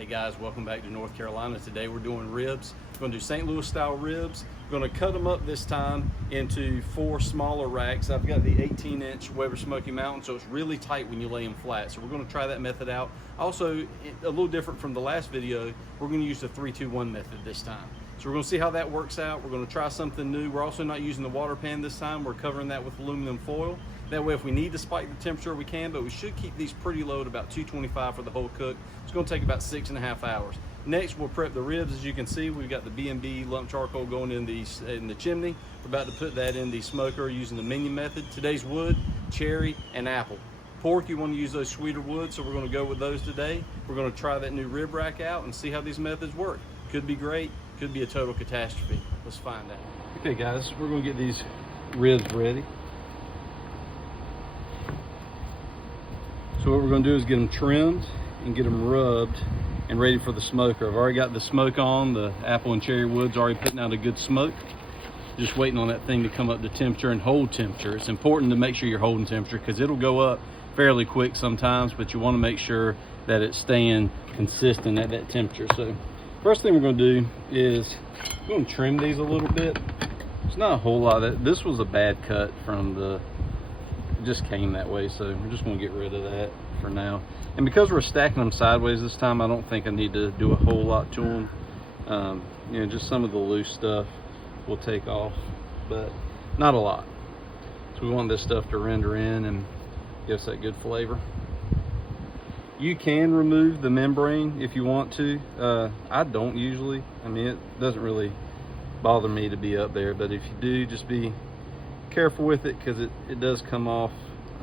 Hey guys, welcome back to North Carolina. Today we're doing ribs. We're going to do St. Louis style ribs. We're going to cut them up this time into 4 smaller racks. I've got the 18-inch Weber Smokey Mountain, so it's really tight when you lay them flat. So we're going to try that method out. Also, a little different from the last video, we're going to use the 3-2-1 method this time. So we're going to see how that works out. We're going to try something new. We're also not using the water pan this time. We're covering that with aluminum foil. That way, if we need to spike the temperature, we can, but we should keep these pretty low at about 225 for the whole cook. It's going to take about 6.5 hours. Next, we'll prep the ribs. As you can see, we've got the B&B lump charcoal going in the chimney. We're about to put that in the smoker using the minion method. Today's wood, cherry, and apple. Pork, you want to use those sweeter woods, so we're going to go with those today. We're going to try that new rib rack out and see how these methods work. Could be great, could be a total catastrophe. Let's find out. Okay guys, we're going to get these ribs ready. So what we're going to do is get them trimmed and get them rubbed and ready for the smoker. I've already got the smoke on. The apple and cherry wood's already putting out a good smoke. Just waiting on that thing to come up to temperature and hold temperature. It's important to make sure you're holding temperature because it'll go up fairly quick sometimes, but you want to make sure that it's staying consistent at that temperature. So first thing we're going to do is we're going to trim these a little bit. It's not a whole lot of that. This was a bad cut from the, it just came that way, so we're just going to get rid of that for now. And because we're stacking them sideways this time, I don't think I need to do a whole lot to them. You know, just some of the loose stuff will take off, but not a lot. So we want this stuff to render in and give us that good flavor. You can remove the membrane if you want to. I don't usually. I mean, it doesn't really bother me to be up there, but if you do, just be careful with it because it does come off.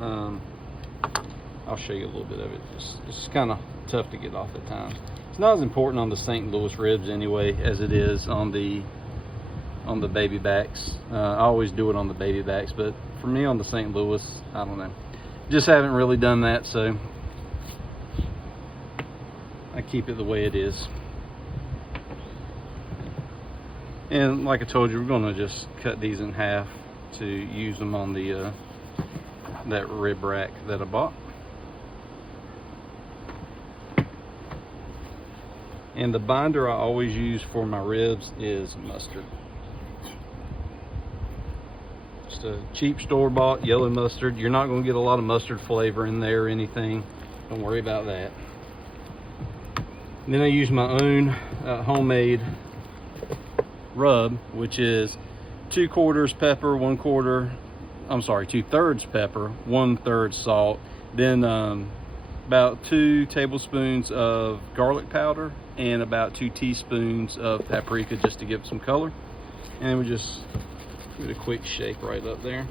I'll show you a little bit of it. It's kind of tough to get off at times. It's not as important on the St. Louis ribs anyway as it is on the baby backs. I always do it on the baby backs, but for me on the St. Louis, I don't know. Just haven't really done that, so I keep it the way it is. And like I told you, we're going to just cut these in half to use them on the that rib rack that I bought. And the binder I always use for my ribs is mustard. Just a cheap store-bought yellow mustard. You're not going to get a lot of mustard flavor in there or anything. Don't worry about that. And then I use my own homemade rub, which is 2/4 pepper, 2/3 pepper, 1/3 salt, then about 2 tablespoons of garlic powder and about 2 teaspoons of paprika just to give it some color. And we just give it a quick shake right up there.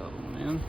Oh man.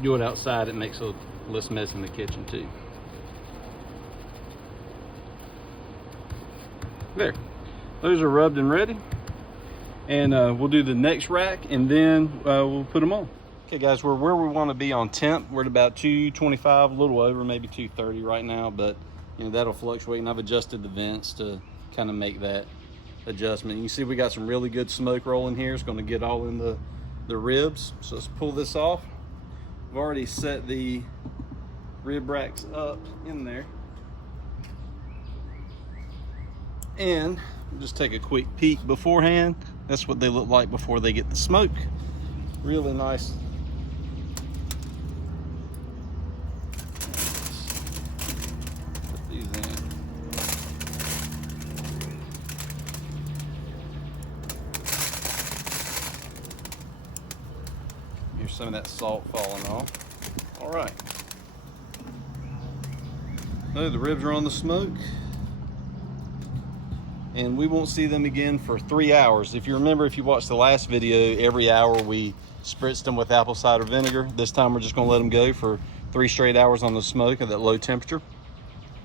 Do it outside, it makes a less mess in the kitchen too. There, those are rubbed and ready, and we'll do the next rack and then we'll put them on. Okay guys, we're where we want to be on temp. We're at about 225, a little over, maybe 230 right now, but you know that'll fluctuate, and I've adjusted the vents to kind of make that adjustment. You can see we got some really good smoke rolling here. It's going to get all in the ribs. So let's pull this off. I've already set the rib racks up in there. And just take a quick peek beforehand. That's what they look like before they get the smoke. Really nice Here's some of that salt falling off. All right. Oh, the ribs are on the smoke. And we won't see them again for 3 hours. If you remember, if you watched the last video, every hour we spritzed them with apple cider vinegar. This time we're just gonna let them go for 3 straight hours on the smoke at that low temperature.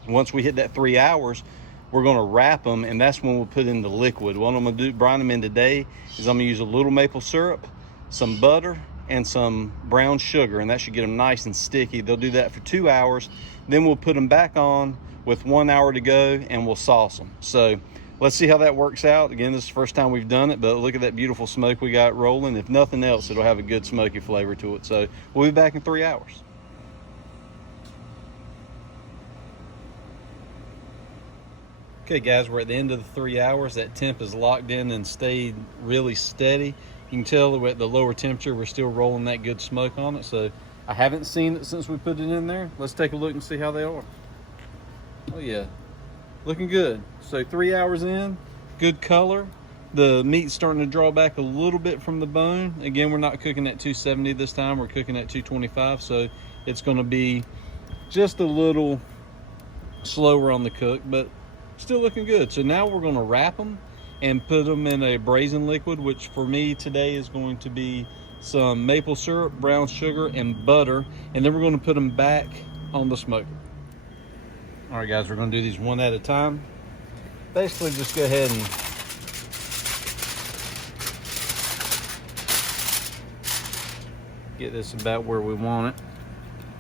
Once we hit that 3 hours, we're gonna wrap them, and that's when we'll put in the liquid. What I'm gonna do, brine them in today, is I'm gonna use a little maple syrup, some butter, and some brown sugar, and that should get them nice and sticky. They'll do that for 2 hours. Then we'll put them back on with 1 hour to go, and we'll sauce them. So let's see how that works out. Again, this is the first time we've done it, but look at that beautiful smoke we got rolling. If nothing else, it'll have a good smoky flavor to it. So we'll be back in 3 hours. Okay guys, we're at the end of the 3 hours. That temp is locked in and stayed really steady. You can tell that at the lower temperature, we're still rolling that good smoke on it. So I haven't seen it since we put it in there. Let's take a look and see how they are. Oh yeah, looking good. So 3 hours in, good color. The meat's starting to draw back a little bit from the bone. Again, we're not cooking at 270 this time, we're cooking at 225. So it's gonna be just a little slower on the cook, but still looking good. So now we're gonna wrap them and put them in a braising liquid, which for me today is going to be some maple syrup, brown sugar, and butter. And then we're gonna put them back on the smoker. All right guys, we're gonna do these one at a time. Basically just go ahead and get this about where we want it.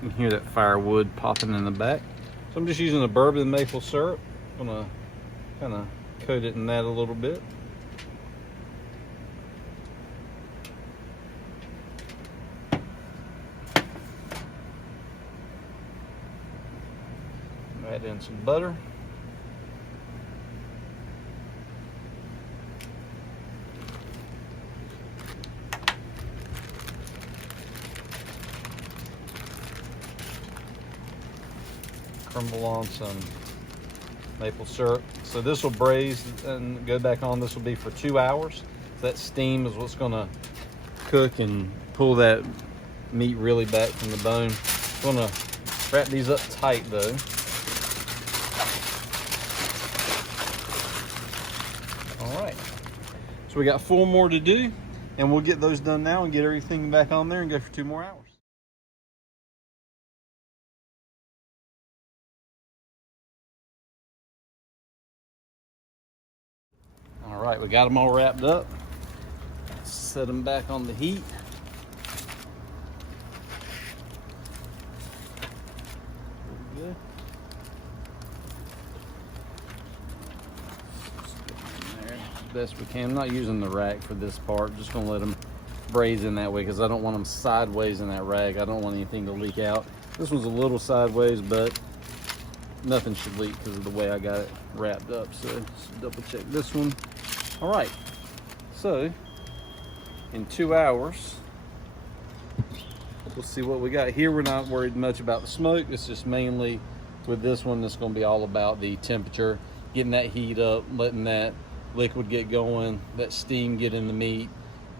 You can hear that firewood popping in the back. So I'm just using a bourbon maple syrup. I'm gonna kind of coat it in that a little bit. Add in some butter. Crumble on some maple syrup. So this will braise and go back on. This will be for 2 hours. That steam is what's gonna cook and pull that meat really back from the bone. I'm gonna wrap these up tight though. All right, so we got 4 more to do, and we'll get those done now and get everything back on there and go for 2 more hours. All right, we got them all wrapped up. Set them back on the heat. Good. There, best we can. I'm not using the rack for this part. Just gonna let them braise in that way because I don't want them sideways in that rag. I don't want anything to leak out. This one's a little sideways, but nothing should leak because of the way I got it wrapped up. So just double check this one. All right, so in 2 hours, we'll see what we got here. We're not worried much about the smoke. It's just mainly with this one, it's gonna be all about the temperature, getting that heat up, letting that liquid get going, that steam get in the meat,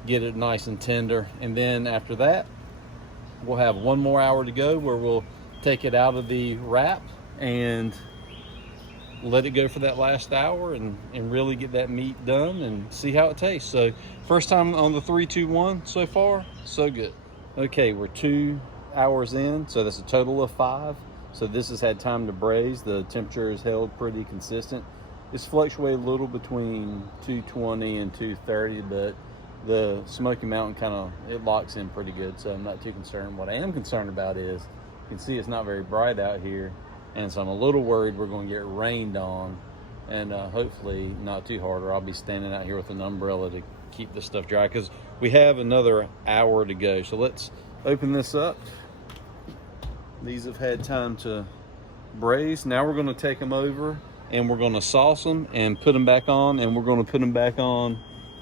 get it nice and tender. And then after that, we'll have 1 more hour to go where we'll take it out of the wrap and let it go for that last hour and really get that meat done and see how it tastes. So first time on the 3, 2, 1 so far, so good. Okay, we're 2 hours in, so that's a total of 5. So this has had time to braise. The temperature is held pretty consistent. It's fluctuated a little between 220 and 230, but the Smoky Mountain it locks in pretty good, so I'm not too concerned. What I am concerned about is, you can see it's not very bright out here, and so I'm a little worried we're going to get rained on, and hopefully not too hard, or I'll be standing out here with an umbrella to keep this stuff dry, because we have another hour to go. So let's open this up. These have had time to braise. Now we're going to take them over and we're going to sauce them and put them back on, and we're going to put them back on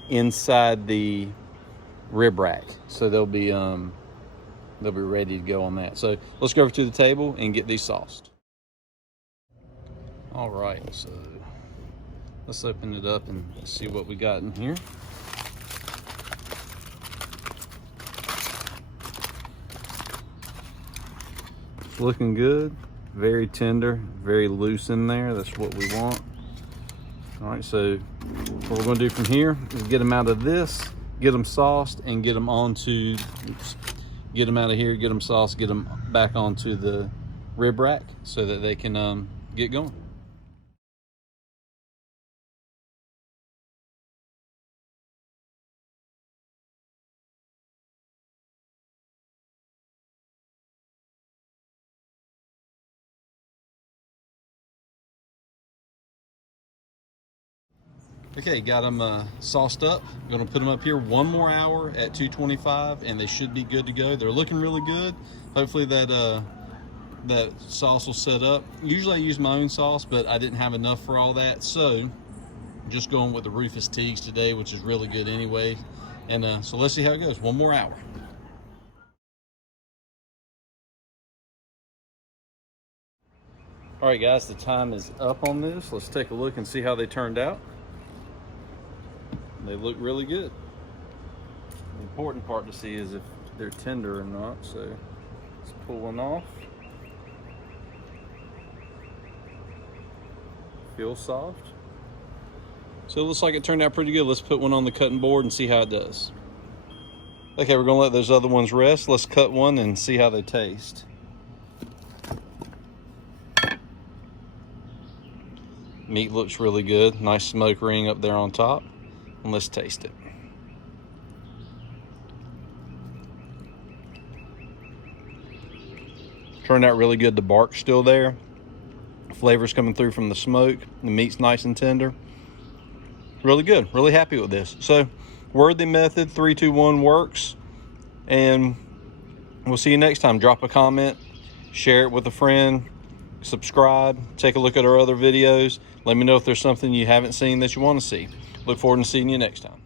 inside the rib rack, so they'll be ready to go on that. So let's go over to the table and get these sauced. All right, so let's open it up and see what we got in here. looking good. Very tender, very loose in there. That's what we want. All right, so what we're gonna do from here is get them out of this, get them sauced, and get them onto, get them out of here, get them sauced, get them back onto the rib rack so that they can get going. Okay, got them sauced up. I'm gonna put them up here 1 more hour at 225, and they should be good to go. They're looking really good. Hopefully that sauce will set up. Usually I use my own sauce, but I didn't have enough for all that, so just going with the Rufus Teagues today, which is really good anyway. And so let's see how it goes. 1 more hour. All right, guys, the time is up on this. Let's take a look and see how they turned out. They look really good. The important part to see is if they're tender or not. So let's pull one off. Feel soft. So it looks like it turned out pretty good. Let's put one on the cutting board and see how it does. Okay, we're gonna let those other ones rest. Let's cut one and see how they taste. Meat looks really good. Nice smoke ring up there on top. And let's taste it. Turned out really good. The bark's still there. Flavor's coming through from the smoke. The meat's nice and tender. Really good. Really happy with this. So, Worthy method 3-2-1 works. And we'll see you next time. Drop a comment, share it with a friend, subscribe, take a look at our other videos. Let me know if there's something you haven't seen that you want to see. Look forward to seeing you next time.